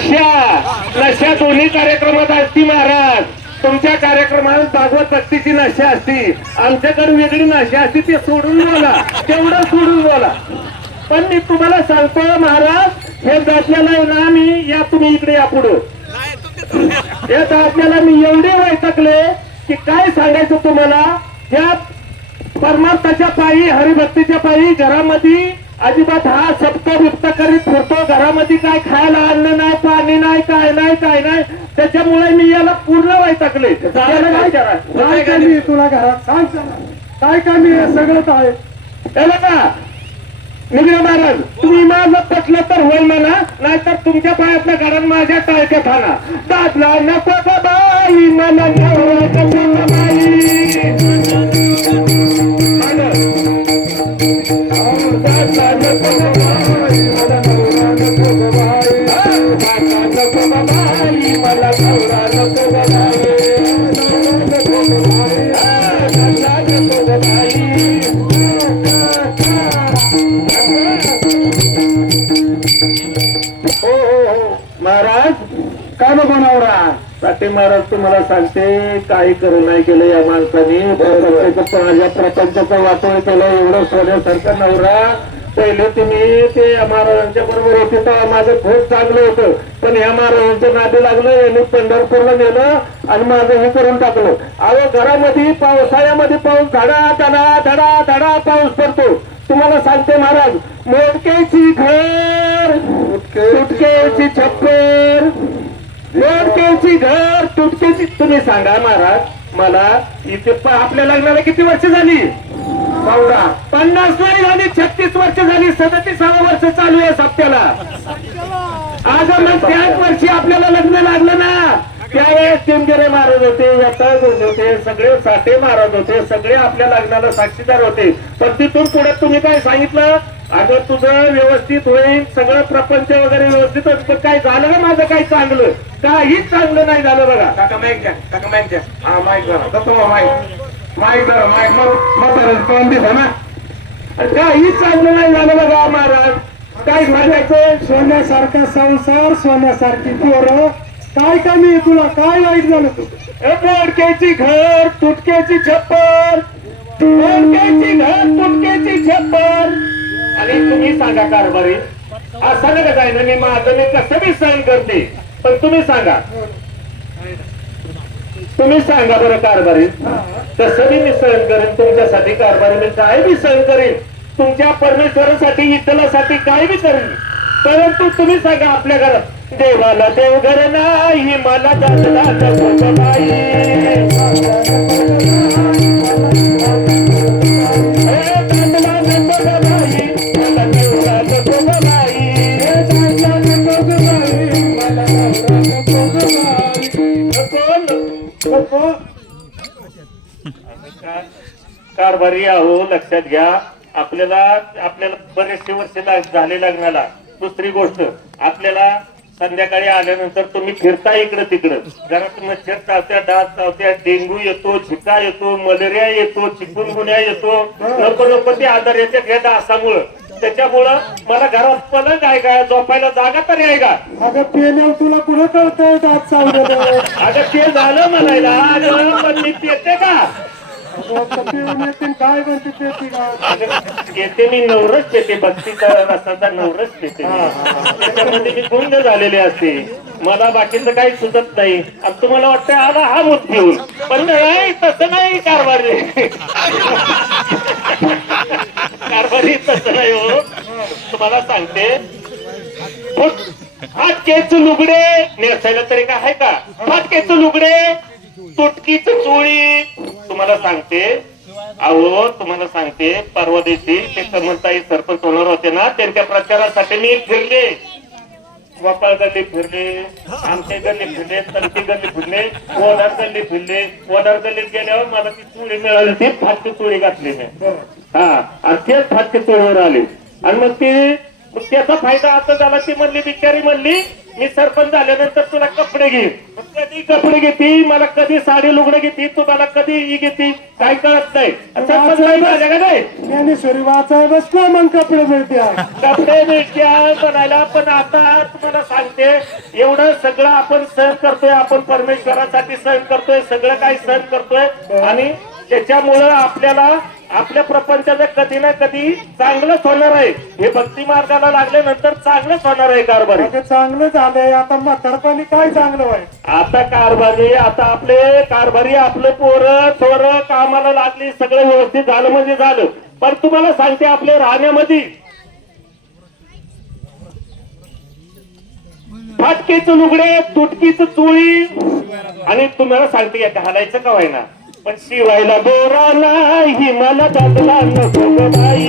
नशा नशा दोन्ही कार्यक्रमात असती महाराज. तुमच्या कार्यक्रमात भागवत भक्तीची नशा असती. आमच्याकडे वेगळी नशा असती ते सोडून बोला. तेवढं सोडून बोला. पण मी तुम्हाला सांगतो महाराज हे दाखल्याला ना मी या तुम्ही इकडे या पुढे. हे दाखल्याला मी एवढे वैतकले की काय सांगायचं तुम्हाला? या परमार्थाच्या पायी हरिभक्तीच्या पायी घरामध्ये अजिबात हा सप्त बिप्त करीत फिरतो. घरामध्ये काय खायला अन्न नाही पाणी नाही काय नाही काय नाही. त्याच्यामुळे मी याला पूर्ण त्याला काय काय कमी तुला घरात? जरा. काय कमी सगळंच आहे त्याला का निघा महाराज तुम्ही माझं पटलं तर होईल म्हणा नाहीतर तुमच्या पायातल्या घरात माझ्या टाळक्यात आणा. दादला नको बाई मला महाराज तुम्हाला सांगते काही करू नाही केलं या माणसाने. माझ्या प्रपंचाचं वाटोळ केलं एवढं सोन्यासारखं नवरा. पहिले तुम्ही ते या महाराजांच्या बरोबर होते तेव्हा माझं खूप चांगलं होतं. पण ह्या महाराजांच्या नादी लागलं यांनी पंढरपूरला नेलं आणि माझं हे करून टाकलं. अहो घरामध्ये पावसाळ्यामध्ये पाऊस धडा धडा धडा धडा पाऊस पडतो. तुम्हाला सांगते महाराज मोडकेची घर तुटकेची छप्पर. मोडकेची घर तुटकेची तुम्ही सांगा महाराज मला इथे आपल्या लग्नाला किती वर्ष झाली? चौदा पन्नास नाही झाली छत्तीस वर्ष झाली सदतीसावं वर्ष चालू आहे सप्त्याला आज मग त्याच वर्षी आपल्याला लग्न लागलं ना. त्यावेळेस टिमगिरे महाराज होते यता होते सगळे साठे महाराज होते सगळे आपल्या लग्नाला साक्षीदार होते. पण तिथून पुढे तुम्ही काय सांगितलं? अगं तुझं व्यवस्थित होईल सगळं प्रपंच वगैरे व्यवस्थित होईल पण काय झालं ना माझं काही चांगलं? काहीच चांगलं नाही झालं बघा. काका द्या काका द्या. हा मग माईक माईक जरा म्हाताऱ्याचं तोंड दिसा ना. काहीच चांगलं नाही झालं बघा महाराज. काय सांगायचं सोन्यासारखा संसार सोन्यासारखी पोरं. काय कमी आहे तुला? काय वाईट झालं तू? मोडक्याची घर तुटक्याची छप्पर. मोडक्याची घर तुटक्याची छप्पर. आणि तुम्ही सांगा कारभारी. असं नका काय ना मी माझं मी कसं मी सहन करते. पण तुम्ही सांगा. तुम्ही सांगा बरं कारभारी. तसं बी मी सहन करेन तुमच्यासाठी कारभारी मी काय बी सहन करेन? तुमच्या परमेश्वरासाठी विठ्ठलासाठी काय बी करेन? परंतु तुम्ही सांगा आपल्या घरात देवाला देवघर नाही मला दादला नको. कारभारी आहो लक्षात घ्या. आपल्याला आपल्याला बरेचसे वर्ष झाले लग्नाला. दुसरी गोष्ट आपल्याला संध्याकाळी आल्यानंतर तुम्ही फिरता इकडं तिकडं. घरात मच्छर चावत्या डास चावत्या डेंग्यू येतो झिका येतो मलेरिया येतो चिकुनगुन्या येतो. नको नको ते आजार येते हे डासामुळं. त्याच्यामुळं मला घरात पलंग आहे का झोपायला जागा तरी आहे का? अगं पेल्यावर तुला कुठं कळतंय दात चावलेलं अगं ते झालं म्हणायला अगं पण मी पेते का? पिऊन येतील काय म्हणते ते ती गाव? अगं, येते मी नवरच पेते भक्तीचा रसाचा नवरच मी. त्याच्यामध्ये मी गुंग झालेले असते. मला बाकीचं काही सुचत नाही. आणि तुम्हाला वाटतं आला हा मूत घेऊन. पण नाही तसं नाही कारभारी कारभारी तसं नाही हो. तुम्हाला सांगते. फाटकेच लुगडे नेसायला तरी काय आहे का? फाटकेच लुगडे तुटकीच चोळी. तुम्हाला सांगते. अहो तुम्हाला सांगते परवा दिवशी ते समजताई सरपंच होणार होते ना त्यांच्या प्रचारासाठी मी फिरले. गोपाळ गल्ली फिरले आमचे गल्ली फिरले तलकी गल्ली फिरले वडार गल्ली फिरले वडार गल्लीत गेल्यावर मला ती चुळी मिळाली ती फाटकी चुळी घातली मी. हा आणि तेच फाटकी चुळीवर आली. आणि मग ती मग त्याचा फायदा आता झाला ती म्हणली बिचारी म्हणली मी सरपंच झाल्यानंतर तुला कपडे घे. कधी कपडे घेते? मला कधी साडी लुगडं घेते? तू मला कधी ही घेते? काय कळत नाही. सरपंच नाही झाल्या का नाही? ज्ञानेश्वरी वाचाय बसला मग कपडे मिळते कपडे मिळत्या म्हणायला पण आता तुम्हाला सांगते सांगते एवढं सगळं आपण सहन करतोय. आपण परमेश्वरासाठी सहन करतोय. सगळं काही सहन करतोय. आणि त्याच्यामुळं आपल्याला आपल्या प्रपंचाचं कधी ना कधी चांगलंच होणार आहे. हे भक्ती मार्गाला लागल्यानंतर चांगलंच होणार आहे कारभारी. चांगलं झालंय आता म्हातारपणी काय चांगलं व्हाय आता कारभारी आता आपले कारभारी आपले पोरं थोर कामाला लागली सगळं व्यवस्थित झालं म्हणजे झालं. पण तुम्हाला सांगते आपल्या राहण्यामध्ये फाटकेचं लुगडे तुटकीच चोळी आणि तुम्हाला सांगते या घालायचं का व्हायना? शिवायला बोरा नाही मला दादला नको बाई.